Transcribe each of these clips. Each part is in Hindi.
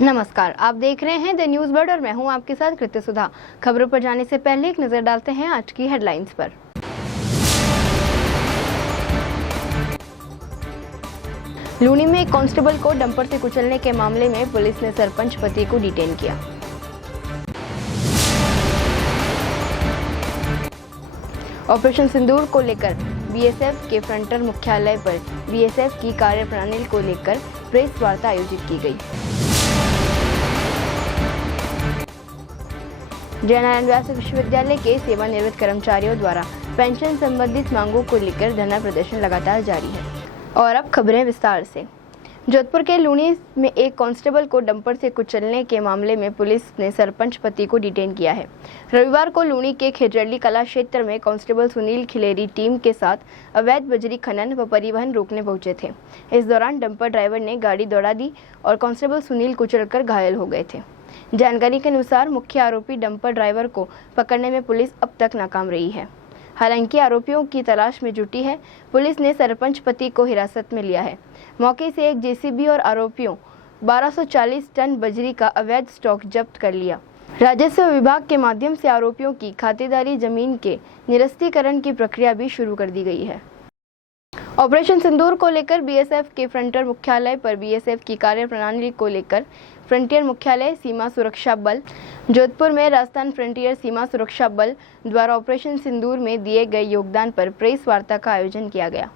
नमस्कार, आप देख रहे हैं द न्यूज वर्ल्ड और मैं हूं आपके साथ कृत्य सुधा। खबरों पर जाने से पहले एक नजर डालते हैं आज की हेडलाइंस पर। लूनी में एक कांस्टेबल को डंपर से कुचलने के मामले में पुलिस ने सरपंच पति को डिटेन किया। ऑपरेशन सिंदूर को लेकर बीएसएफ के फ्रंटियर मुख्यालय पर बीएसएफ की कार्यप्रणाली को लेकर प्रेस वार्ता आयोजित की गई। जयनारायण व्यास विश्वविद्यालय के सेवानिवृत्त कर्मचारियों द्वारा पेंशन संबंधित मांगों को लेकर धरना प्रदर्शन लगातार जारी है। और अब खबरें विस्तार से। जोधपुर के लूनी में एक कांस्टेबल को डंपर से कुचलने के मामले में पुलिस ने सरपंच पति को डिटेन किया है। रविवार को लूनी के खेजरली कला क्षेत्र में कांस्टेबल सुनील खिलेरी टीम के साथ अवैध बजरी खनन व परिवहन रोकने पहुंचे थे। इस दौरान डंपर ड्राइवर ने गाड़ी दौड़ा दी और कांस्टेबल सुनील कुचलकर घायल हो गए थे। जानकारी के अनुसार मुख्य आरोपी डंपर ड्राइवर को पकड़ने में पुलिस अब तक नाकाम रही है। हालांकि आरोपियों की तलाश में जुटी है। पुलिस ने सरपंच पति को हिरासत में लिया है। मौके से एक जेसीबी और आरोपियों 1240 टन बजरी का अवैध स्टॉक जब्त कर लिया। राजस्व विभाग के माध्यम से आरोपियों की खातेदारी जमीन के निरस्तीकरण की प्रक्रिया भी शुरू कर दी गई है। ऑपरेशन सिंदूर को लेकर बीएसएफ के फ्रंटियर मुख्यालय पर बीएसएफ की कार्यप्रणाली को लेकर फ्रंटियर मुख्यालय सीमा सुरक्षा बल जोधपुर में राजस्थान फ्रंटियर सीमा सुरक्षा बल द्वारा ऑपरेशन सिंदूर में दिए गए योगदान पर प्रेस वार्ता का आयोजन किया गया।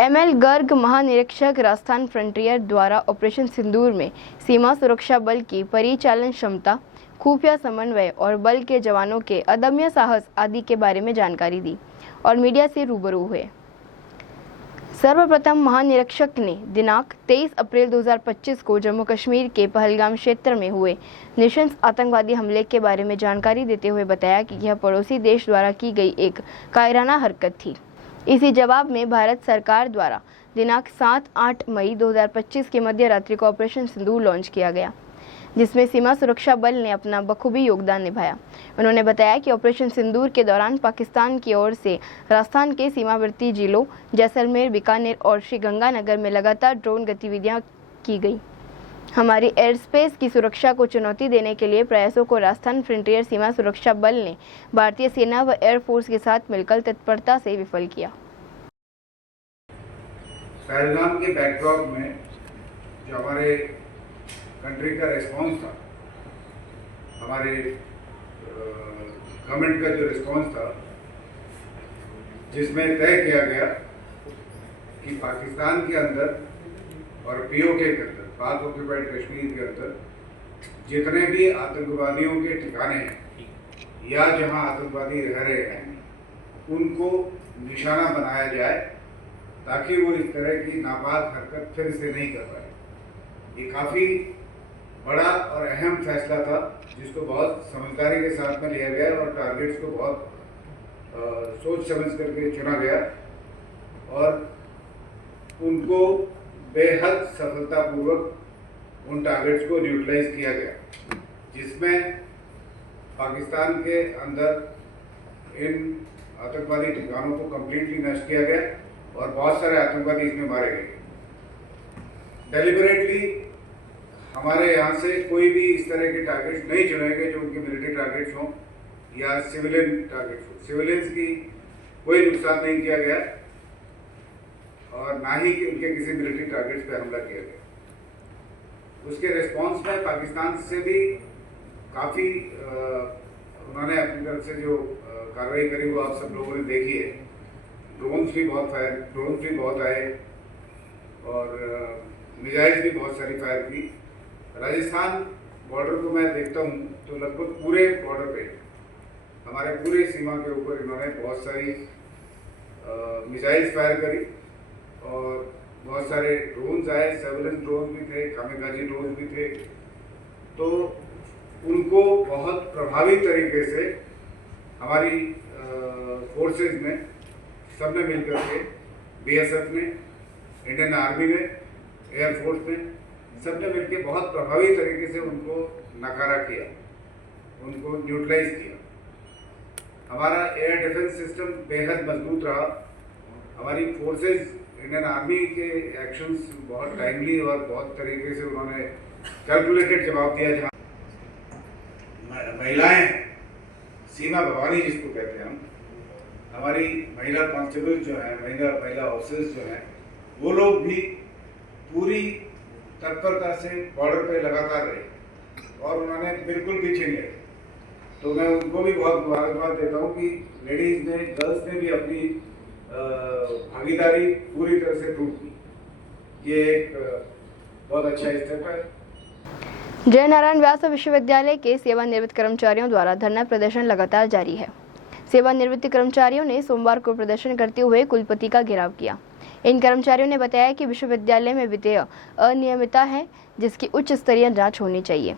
एमएल गर्ग महानिरीक्षक राजस्थान फ्रंटियर द्वारा ऑपरेशन सिंदूर में सीमा सुरक्षा बल की परिचालन क्षमता, खुफिया समन्वय और बल के जवानों के अदम्य साहस आदि के बारे में जानकारी दी और मीडिया से रूबरू हुए। सर्वप्रथम महानिरीक्षक ने दिनांक 23 अप्रैल 2025 को जम्मू कश्मीर के पहलगाम क्षेत्र में हुए नृशंस आतंकवादी हमले के बारे में जानकारी देते हुए बताया कि यह पड़ोसी देश द्वारा की गई एक कायराना हरकत थी। इसी जवाब में भारत सरकार द्वारा दिनांक 7-8 मई 2025 के मध्य रात्रि को ऑपरेशन सिंदूर लॉन्च किया गया, जिसमें सीमा सुरक्षा बल ने अपना बखूबी योगदान निभाया। उन्होंने बताया कि ऑपरेशन सिंदूर के दौरान पाकिस्तान की ओर से राजस्थान के सीमावर्ती जिलों जैसलमेर, बीकानेर और श्रीगंगानगर में लगातार ड्रोन गतिविधियां की गई। हमारी एयर स्पेस की सुरक्षा को चुनौती देने के लिए प्रयासों को राजस्थान फ्रंटियर सीमा सुरक्षा बल ने भारतीय सेना व एयरफोर्स के साथ मिलकर तत्परता से विफल किया। पहलगाम के बैकड्रॉप में जो हमारे कंट्री का रिस्पांस था, हमारे गवर्नमेंट का जो रिस्पांस था, जिसमें तय किया गया कि पाकिस्तान के अंदर और पीओके के अंदर, पाक ऑक्यूपाइड कश्मीर के अंदर जितने भी आतंकवादियों के ठिकाने हैं या जहां आतंकवादी रह रहे हैं, उनको निशाना बनाया जाए ताकि वो इस तरह की नापाक हरकत फिर से नहीं कर पाए। ये काफ़ी बड़ा और अहम फैसला था, जिसको बहुत समझदारी के साथ में लिया गया और टारगेट्स को बहुत सोच समझ करके चुना गया और उनको बेहद सफलतापूर्वक उन टारगेट्स को न्यूट्रलाइज किया गया, जिसमें पाकिस्तान के अंदर इन आतंकवादी ठिकानों को कम्प्लीटली नष्ट किया गया और बहुत सारे आतंकवादी इसमें मारे गए। डेलिबरेटली हमारे यहाँ से कोई भी इस तरह के टारगेट्स नहीं चुने गए जो उनके मिलिट्री टारगेट्स हों या सिविलियन टारगेट्स हों। सिविलियंस की कोई नुकसान नहीं किया गया और ना ही कि उनके किसी मिलिट्री टारगेट्स पे हमला किया गया। उसके रिस्पांस में पाकिस्तान से भी काफ़ी उन्होंने अपनी तरफ से जो कार्रवाई करी वो आप सब लोगों ने देखी है। ड्रोन्स भी बहुत आए और मिसाइल्स भी बहुत सारी फायर की। राजस्थान बॉर्डर को मैं देखता हूँ तो लगभग पूरे बॉर्डर पे, हमारे पूरे सीमा के ऊपर इन्होंने बहुत सारी मिसाइल्स फायर करी और बहुत सारे ड्रोन्स आए, सर्वेलेंस ड्रोन भी थे, कामिकाजी ड्रोन भी थे। तो उनको बहुत प्रभावी तरीके से हमारी फोर्सेस ने, सबने मिलकर के, बीएसएफ ने, इंडियन आर्मी ने, एयरफोर्स ने, सबने मिलकर बहुत प्रभावी तरीके से उनको नकारा किया, उनको न्यूट्रलाइज किया। हमारा एयर डिफेंस सिस्टम बेहद मजबूत रहा। हमारी फोर्सेस, इंडियन आर्मी के एक्शंस बहुत टाइमली और बहुत तरीके से उन्होंने कैलकुलेटेड जवाब दिया। जहाँ महिलाएं सीमा भवानी जिसको कहते हैं हम, हमारी महिला कांस्टेबल जो है, महिला ऑफिसर्स जो हैं, वो लोग भी पूरी तत्परता से बॉर्डर पे लगातार रहे और उन्होंने बिल्कुल पीछे नहीं रहे। तो मैं उनको भी बहुत मुबारकबाद देता हूँ कि लेडीज ने, गर्ल्स ने भी अपनी भागीदारी पूरी तरह से प्रूव की। ये एक बहुत अच्छा स्टेप है। जय नारायण व्यास विश्वविद्यालय के सेवानिवृत्त कर्मचारियों द्वारा धरना प्रदर्शन लगातार जारी है। सेवानिवृत्त कर्मचारियों ने सोमवार को प्रदर्शन करते हुए कुलपति का घेराव किया। इन कर्मचारियों ने बताया कि विश्वविद्यालय में वित्तीय अनियमितता है, जिसकी उच्च स्तरीय जांच होनी चाहिए।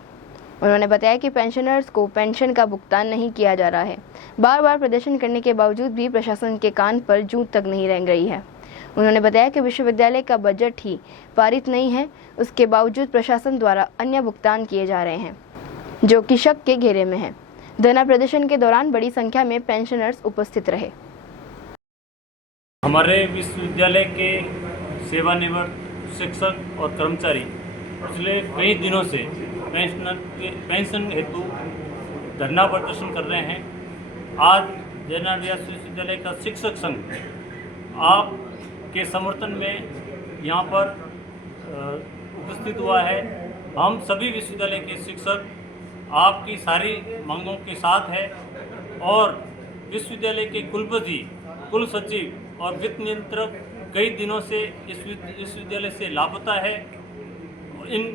उन्होंने बताया कि पेंशनर्स को पेंशन का भुगतान नहीं किया जा रहा है। बार बार प्रदर्शन करने के बावजूद भी प्रशासन के कान पर जूं तक नहीं रेंग रही है। उन्होंने बताया कि विश्वविद्यालय का बजट ही पारित नहीं है, उसके बावजूद प्रशासन द्वारा अन्य भुगतान किए जा रहे हैं, जो कि शक के घेरे में है। धरना प्रदर्शन के दौरान बड़ी संख्या में पेंशनर्स उपस्थित रहे। हमारे विश्वविद्यालय के सेवानिवृत्त शिक्षक और कर्मचारी पिछले कई दिनों से पेंशन हेतु धरना प्रदर्शन कर रहे हैं। आज जय नारायण व्यास विश्वविद्यालय का शिक्षक संघ आपके समर्थन में यहाँ पर उपस्थित हुआ है। हम सभी विश्वविद्यालय के शिक्षक आपकी सारी मांगों के साथ है और विश्वविद्यालय के कुलपति, कुल सचिव और वित्त नियंत्रक कई दिनों से इस विश्वविद्यालय से लापता है। इन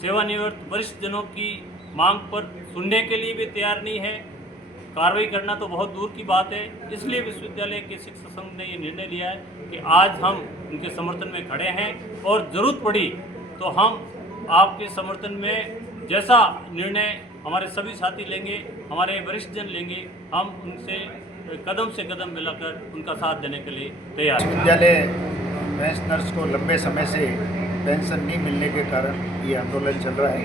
सेवानिवृत्त वरिष्ठ जनों की मांग पर सुनने के लिए भी तैयार नहीं है, कार्रवाई करना तो बहुत दूर की बात है। इसलिए विश्वविद्यालय के शिक्षक संघ ने ये निर्णय लिया है कि आज हम उनके समर्थन में खड़े हैं और ज़रूरत पड़ी तो हम आपके समर्थन में जैसा निर्णय हमारे सभी साथी लेंगे, हमारे वरिष्ठ जन लेंगे, हम उनसे कदम से कदम मिलाकर उनका साथ देने के लिए तैयार हैं। विश्वविद्यालय पेंशनर्स को लंबे समय से पेंशन नहीं मिलने के कारण ये आंदोलन चल रहा है।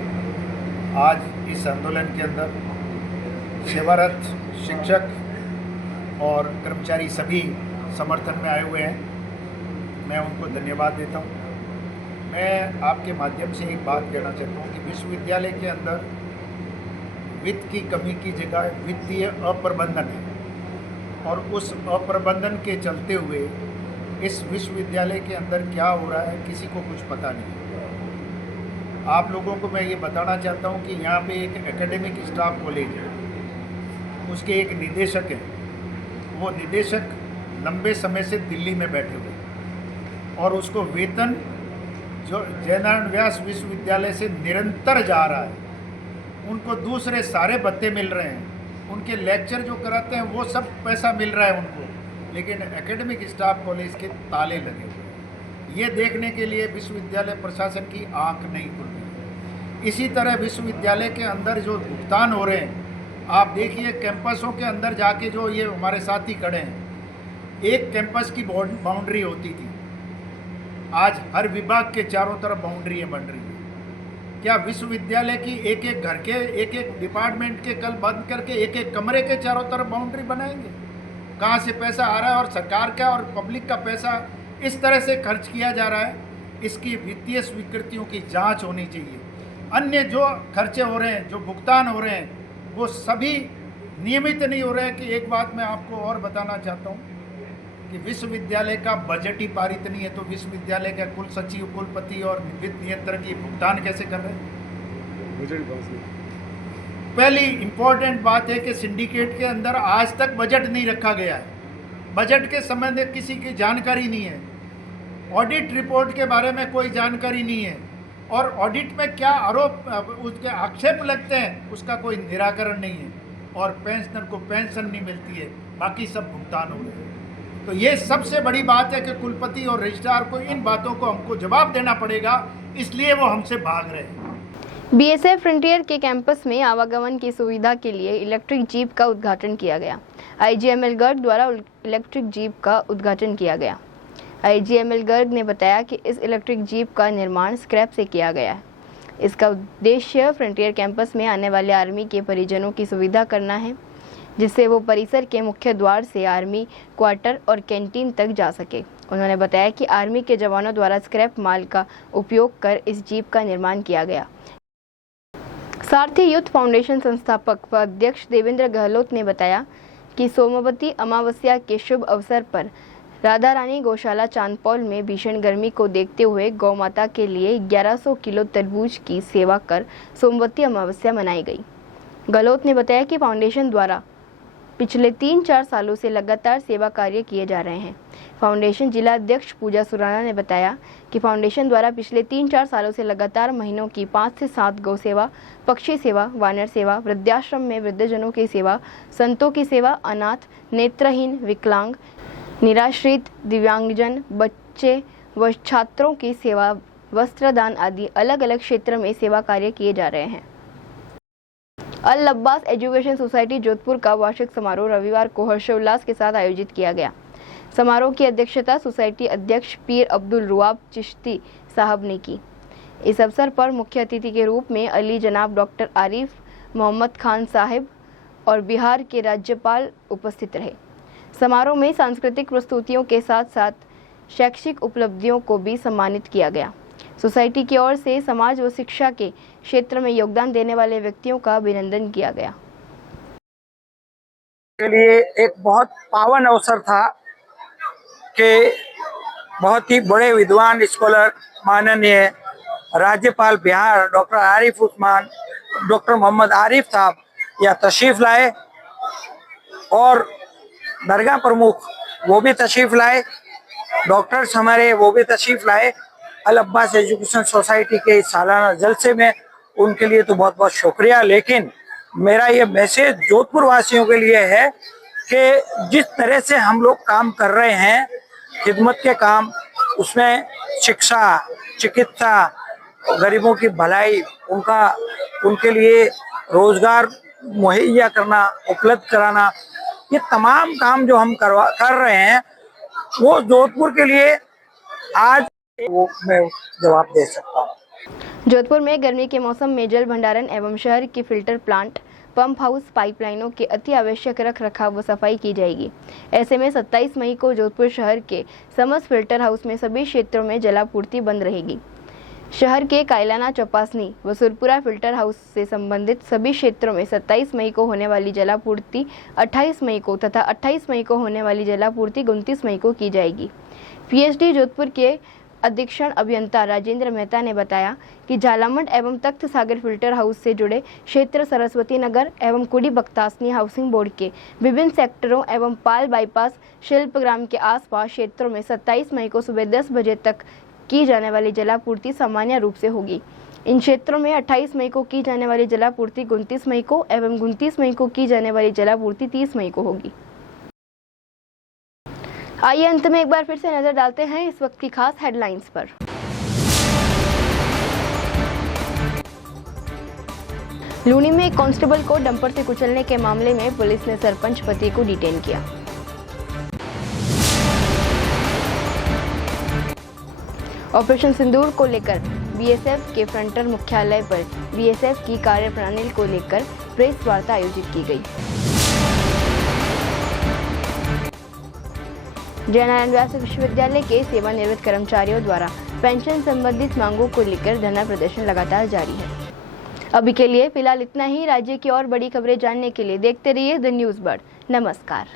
आज इस आंदोलन के अंदर सेवारत शिक्षक और कर्मचारी सभी समर्थन में आए हुए हैं। मैं उनको धन्यवाद देता हूँ। मैं आपके माध्यम से एक बात कहना चाहता हूँ कि विश्वविद्यालय के अंदर वित्त की कमी की जगह वित्तीय अप्रबंधन है और उस अप्रबंधन के चलते हुए इस विश्वविद्यालय के अंदर क्या हो रहा है किसी को कुछ पता नहीं। आप लोगों को मैं ये बताना चाहता हूँ कि यहाँ पे एक एकेडमिक स्टाफ कॉलेज है, उसके एक निदेशक हैं। वो निदेशक लंबे समय से दिल्ली में बैठे हुए और उसको वेतन जो जय नारायण व्यास विश्वविद्यालय से निरंतर जा रहा है, उनको दूसरे सारे भत्ते मिल रहे हैं, उनके लेक्चर जो कराते हैं वो सब पैसा मिल रहा है उनको, लेकिन एकेडमिक स्टाफ कॉलेज के ताले लगे हुए हैं। ये देखने के लिए विश्वविद्यालय प्रशासन की आंख नहीं खुल रही। इसी तरह विश्वविद्यालय के अंदर जो भुगतान हो रहे हैं, आप देखिए कैंपसों के अंदर जाके जो ये हमारे साथी खड़े हैं, एक कैंपस की बाउंड्री होती थी, आज हर विभाग के चारों तरफ बाउंड्री बन रही है। क्या विश्वविद्यालय की एक एक घर के एक एक डिपार्टमेंट के कल बंद करके एक एक कमरे के चारों तरफ बाउंड्री बनाएंगे? कहाँ से पैसा आ रहा है और सरकार का और पब्लिक का पैसा इस तरह से खर्च किया जा रहा है, इसकी वित्तीय स्वीकृतियों की जांच होनी चाहिए। अन्य जो खर्चे हो रहे हैं, जो भुगतान हो रहे हैं, वो सभी नियमित नहीं हो रहे हैं। कि एक बात मैं आपको और बताना चाहता हूँ कि विश्वविद्यालय का बजट ही पारित नहीं है, तो विश्वविद्यालय का कुल सचिव, कुलपति और वित्त नियंत्रक ये भुगतान कैसे कर रहे हैं? बजट पास नहीं। पहली इम्पोर्टेंट बात है कि सिंडिकेट के अंदर आज तक बजट नहीं रखा गया है। बजट के संबंध में किसी की जानकारी नहीं है, ऑडिट रिपोर्ट के बारे में कोई जानकारी नहीं है, और ऑडिट में क्या आरोप उसके आक्षेप लगते हैं उसका कोई निराकरण नहीं है, और पेंशनर को पेंशन नहीं मिलती है, बाकी सब भुगतान हो रहे हैं। तो ये सबसे बड़ी बात है कि कुलपति और रजिस्ट्रार को इन बातों को हमको जवाब देना पड़ेगा, इसलिए वो हमसे भाग रहे हैं। बीएसएफ फ्रंटियर के कैंपस में आवागमन की सुविधा के लिए इलेक्ट्रिक जीप का उद्घाटन किया गया। आईजीएमएल गर्ग द्वारा इलेक्ट्रिक जीप का उद्घाटन किया गया। आईजीएमएल गर्ग ने बताया कि इस इलेक्ट्रिक जीप का निर्माण स्क्रैप से किया गया है। इसका उद्देश्य फ्रंटियर कैंपस में आने वाले आर्मी के परिजनों की सुविधा करना है, जिससे वो परिसर के मुख्य द्वार से आर्मी क्वार्टर और कैंटीन तक जा सके। उन्होंने बताया कि आर्मी के जवानों द्वारा स्क्रैप माल का उपयोग कर इस जीप का निर्माण किया गया। सारथी यूथ फाउंडेशन संस्थापक व अध्यक्ष देवेंद्र गहलोत ने बताया कि सोमवती अमावस्या के शुभ अवसर पर राधा रानी गौशाला चांदपौल में भीषण गर्मी को देखते हुए गौ माता के लिए 1100 किलो तरबूज की सेवा कर सोमवती अमावस्या मनाई गई। गहलोत ने बताया कि फाउंडेशन द्वारा पिछले 3-4 सालों से लगातार सेवा कार्य किए जा रहे हैं। फाउंडेशन जिला अध्यक्ष पूजा सुराना ने बताया कि फाउंडेशन द्वारा पिछले 3-4 सालों से लगातार महीनों की 5 से 7 गौ सेवा, पक्षी सेवा, वानर सेवा, वृद्धाश्रम में वृद्धजनों की सेवा, संतों की सेवा, अनाथ, नेत्रहीन, विकलांग, निराश्रित, दिव्यांगजन, बच्चे व छात्रों की सेवा, वस्त्रदान आदि अलग अलग क्षेत्र में सेवा कार्य किए जा रहे हैं। अल अब्बास एजुकेशन सोसाइटी जोधपुर का वार्षिक समारोह रविवार को हर्षोल्लास के साथ आयोजित किया गया। समारोह की अध्यक्षता सोसाइटी अध्यक्ष पीर अब्दुल रुआब चिश्ती साहब ने की। इस अवसर पर मुख्य अतिथि के रूप में अली जनाब डॉक्टर आरिफ मोहम्मद खान साहिब और बिहार के राज्यपाल उपस्थित रहे। समारोह में सांस्कृतिक प्रस्तुतियों के साथ साथ शैक्षिक उपलब्धियों को भी सम्मानित किया गया। सोसाइटी की ओर से समाज व शिक्षा के क्षेत्र में योगदान देने वाले व्यक्तियों का अभिनंदन किया गया। के लिए एक बहुत पावन अवसर था कि बहुत ही बड़े विद्वान स्कॉलर माननीय राज्यपाल बिहार डॉक्टर आरिफ उस्मान डॉक्टर मोहम्मद आरिफ साहब यह तशरीफ लाए और दरगाह प्रमुख वो भी तशरीफ लाए, डॉक्टर्स हमारे वो भी तशरीफ लाए। अल अब्बास एजुकेशन सोसाइटी के इस सालाना जलसे में उनके लिए तो बहुत बहुत शुक्रिया। लेकिन मेरा ये मैसेज जोधपुर वासियों के लिए है कि जिस तरह से हम लोग काम कर रहे हैं खिदमत के काम, उसमें शिक्षा, चिकित्सा, गरीबों की भलाई, उनके लिए रोजगार मुहैया करना, उपलब्ध कराना, ये तमाम काम जो हम कर रहे हैं वो जोधपुर के लिए आज वो मैं जवाब दे सकता हूँ। जोधपुर में गर्मी के मौसम में जल भंडारण एवं शहर की फिल्टर प्लांट, पंप हाउस, पाइपलाइनों के अति आवश्यक रख रखाव व सफाई की जाएगी। ऐसे में 27 मई को जोधपुर शहर के समस्त फिल्टर हाउस में सभी क्षेत्रों में जलापूर्ति बंद रहेगी। शहर के कायलाना, चौपासनी व सुरपुरा फिल्टर हाउस से संबंधित सभी क्षेत्रों में 27 मई को होने वाली जलापूर्ति 28 मई को तथा 28 मई को होने वाली जलापूर्ति 29 मई को की जाएगी। पीएचडी जोधपुर के अधीक्षण अभियंता राजेंद्र मेहता ने बताया कि झालामंड एवं तख्त सागर फिल्टर हाउस से जुड़े क्षेत्र सरस्वती नगर एवं कुड़ी बख्तासनी हाउसिंग बोर्ड के विभिन्न सेक्टरों एवं पाल बाईपास शिल्पग्राम के आसपास क्षेत्रों में 27 मई को सुबह 10 बजे तक की जाने वाली जलापूर्ति सामान्य रूप से होगी। इन क्षेत्रों में 28 मई को की जाने वाली जलापूर्ति 29 मई को एवं 29 मई को की जाने वाली जलापूर्ति 30 मई को होगी। आइए अंत में एक बार फिर से नजर डालते हैं इस वक्त की खास हेडलाइंस पर। लूनी में एक कांस्टेबल को डंपर से कुचलने के मामले में पुलिस ने सरपंच पति को डिटेन किया। ऑपरेशन सिंदूर को लेकर बीएसएफ के फ्रंटर मुख्यालय पर बीएसएफ की कार्यप्रणाली को लेकर प्रेस वार्ता आयोजित की गई। जयनारायण व्यास विश्वविद्यालय के सेवानिवृत्त कर्मचारियों द्वारा पेंशन संबंधित मांगों को लेकर धरना प्रदर्शन लगातार जारी है। अभी के लिए फिलहाल इतना ही। राज्य की और बड़ी खबरें जानने के लिए देखते रहिए द न्यूज़ बर्ड। नमस्कार।